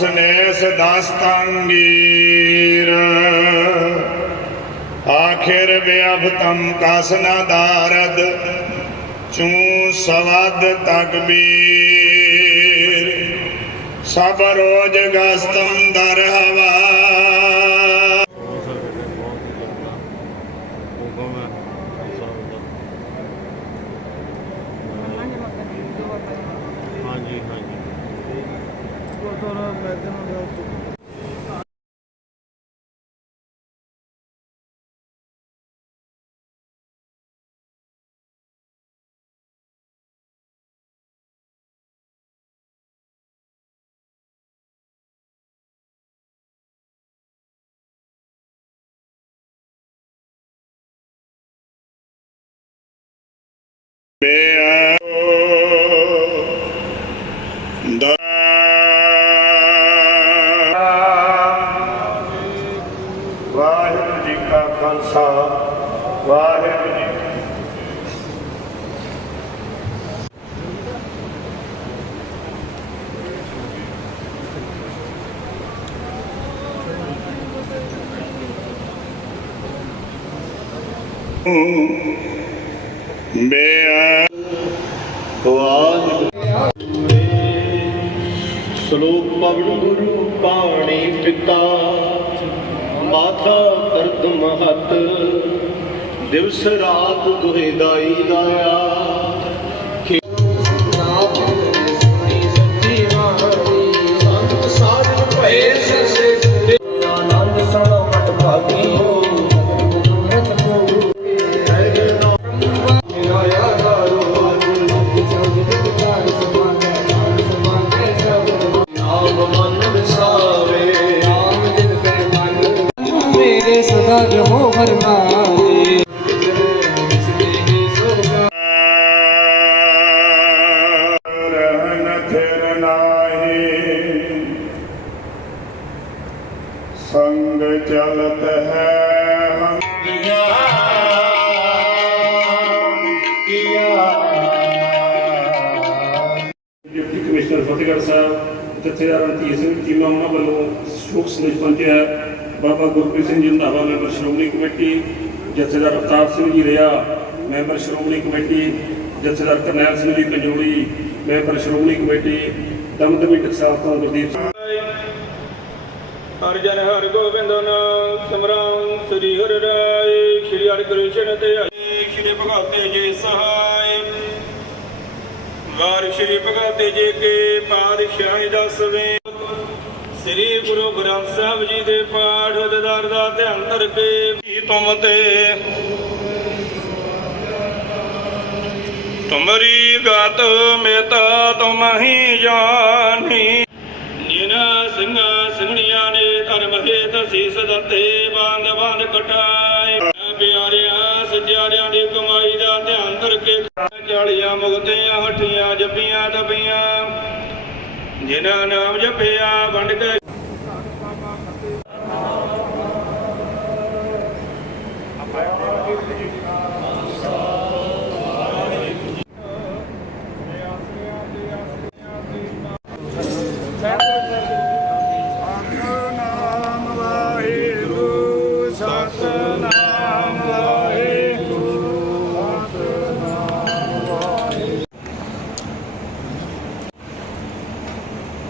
ਸਨੇਸ ਦਾਸਤਾਂਗੀਰ। ਆਖਿਰ ਬਿਅਬਤਮ ਕਾਸਨਾ ਦਾਰਦ ਚੂ ਸਵਦ ਤਕਬੀਰ ਸਭ ਰੋਜ ਗਸਤਮ ਦਰ ਹਵਾ ਹੁਕਮ ਹੈ ਸਾਹਿਬ ਦਾ ਹਾਂਜੀ ਹਾਂਜੀ ਵਾਹਿਗੁਰੂ ਖਾਲਸਾ ਵਾਹਿਗੁਰੂ ਜੀ ਕੀ ਸ਼ਲੋਕ ਪਵਨ ਗੁਰੂ ਪਾਣੀ ਪਿਤਾ। ਮਾਤਾ ਕਰਦ ਮਹਤ ਦਿਵਸ ਰਾਤ ਦੁਹੇ ਦਾਈ ਦਾਇਆ ਰਹੋ ਹਰਨਾਏ ਰਹਿਨ ਥਿਰ ਨਾਹੀ ਸੰਗ ਡਿਪਟੀ ਕਮਿਸ਼ਨਰ ਫਤਿਹਗੜ੍ਹ ਸਾਹਿਬ ਜਥੇਦਾਰ ਰਣਧੀਰ ਸਿੰਘ ਚੀਮਾ ਉਹਨਾਂ ਵੱਲੋਂ ਸ਼ੋਕ ਸੰਦੇਸ਼ ਪਹੁੰਚਿਆ ਬਾਬਾ ਗੁਰਪ੍ਰੀਤ ਸਿੰਘ ਜੀ ਰੰਧਾਵਾ ਮੈਂਬਰ ਸ਼੍ਰੋਮਣੀ ਕਮੇਟੀ, ਜਥੇਦਾਰ ਅਵਤਾਰ ਸਿੰਘ ਜੀ ਰਿਆ ਮੈਂਬਰ ਸ਼੍ਰੋਮਣੀ ਕਮੇਟੀ, ਜਥੇਦਾਰ ਕਰਨੈਲ ਸਿੰਘ ਜੀ ਕੰਜੋੜੀ, ਮੈਂਬਰ ਸ਼੍ਰੋਮਣੀ ਕਮੇਟੀ, ਦਮਦਮੀ ਟਕਸਾਲ ਤੋਂ ਗੁਰਦੀਪ ਸਿੰਘ। ਹਰ ਜਨ ਹਰ ਗੋਬਿੰਦ ਨਾਮ ਸਿਮਰਨ ਸ੍ਰੀ ਹਰਿ ਰਾਏ, ਸ੍ਰੀ ਹਰਿ ਕ੍ਰਿਸ਼ਨ ਤੇ ਆਏ, ਸ੍ਰੀ ਭਗਤੇ ਜੀ ਸਹਾਇ ਵਾਰ ਸ੍ਰੀ ਭਗਤੇ ਜੀ ਕੇ ਪਾਤਸ਼ਾਹੀ ਦਸਵੇਂ। ਸ੍ਰੀ ਗੁਰੂ ਗ੍ਰੰਥ ਸਾਹਿਬ ਜੀ ਦੇ ਪਾਠ ਦਦਾਰ ਦਾ ਧਿਆਨ ਕਰਕੇ ਕੀ ਤੁਮ ਤੇ? ਤੁਮਰੀ ਗਤ ਮੇਤਾ ਤੁਮ ਹੀ ਜਾਣੀ। ਜਿਨ੍ਹਾਂ ਸਿੰਘਾਂ ਸਿੰਘਣੀਆਂ ਨੇ ਧਰਮ ਹੇਤ ਸੀਸ ਦਿੱਤੇ ਬੰਦ ਬੰਦ ਕਟਾਏ। ਪਿਆਰਿਆਂ ਸੱਜਿਆਰਿਆਂ ਦੀ ਕਮਾਈ ਦਾ ਧਿਆਨ ਕਰਕੇ ਚਾਲੀਆਂ ਮੁਕਤੀਆਂ, ਹੱਠੀਆਂ, ਜੱਪੀਆਂ, ਤਪੀਆਂ। ਜਿਨ੍ਹਾਂ ਨਾਮ ਜਪਿਆ ਵੰਡ ਕੇ ਸਤਨਾਮ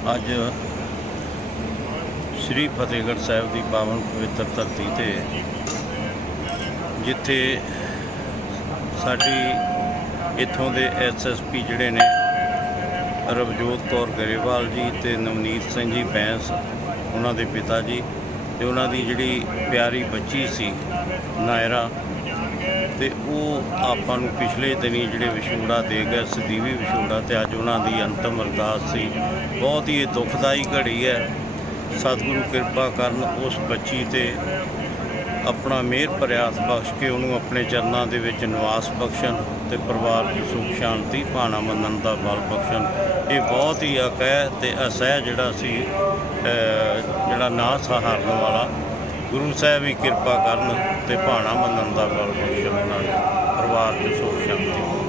ਅੱਜ ਸ੍ਰੀ ਫਤਿਹਗੜ੍ਹ ਸਾਹਿਬ ਦੀ ਪਾਵਨ ਪਵਿੱਤਰ ਧਰਤੀ ਤੇ ਜਿੱਥੇ ਸਾਡੀ ਇੱਥੋਂ ਦੇ ਐਸਐਸਪੀ ਜਿਹੜੇ ਨੇ, ਰਵਜੋਤ ਕੌਰ ਗਰੇਵਾਲ ਜੀ ਤੇ ਨਵਨੀਤ ਸਿੰਘ ਜੀ ਬੈਂਸ, ਉਹਨਾਂ ਦੇ ਪਿਤਾ ਜੀ ਤੇ ਉਹਨਾਂ ਦੀ ਜਿਹੜੀ ਪਿਆਰੀ ਬੱਚੀ ਸੀ ਨਾਇਰਾ ਤੇ ਉਹ ਆਪਾਂ ਨੂੰ ਪਿਛਲੇ ਦਿਨੀ ਜਿਹੜੇ ਵਿਛੋੜਾ ਦੇ ਗਏ, ਸਦੀਵੀ ਵਿਛੋੜਾ ਤੇ ਅੱਜ ਉਹਨਾਂ ਦੀ ਅੰਤਮ ਅਰਦਾਸ ਸੀ। ਬਹੁਤ ਹੀ ਇਹ ਦੁਖਦਾਈ ਘੜੀ ਹੈ। ਸਤਿਗੁਰੂ ਕਿਰਪਾ ਕਰਨ ਉਸ ਬੱਚੀ ਤੇ ਆਪਣਾ ਮਿਹਰ ਭਰਿਆ ਬਖਸ਼ ਕੇ ਉਹਨੂੰ ਆਪਣੇ ਚਰਨਾਂ ਦੇ ਵਿੱਚ ਨਿਵਾਸ ਬਖਸ਼ਣ ਤੇ ਪਰਿਵਾਰ ਦੀ ਸੁਖ, ਸ਼ਾਂਤੀ, ਭਾਣਾ ਮੰਨਣ ਦਾ ਬਲ ਬਖਸ਼ਣ। ਇਹ ਬਹੁਤ ਹੀ ਅਕਹਿ ਤੇ ਅਸਹਿ ਜਿਹੜਾ ਸੀ ਜਿਹੜਾ ਨਾ ਸਹਾਰਨ ਵਾਲਾ ਗੁਰੂ ਸਾਹਿਬ ਵੀ ਕਿਰਪਾ ਕਰਨ ਤੇ ਭਾਣਾ ਮੰਨਣ ਦਾ ਬਲ ਬਖਸ਼ਣ ਨਾਲ ਪਰਿਵਾਰ ਦੀ ਸੁਖ ਸ਼ਾਂਤੀ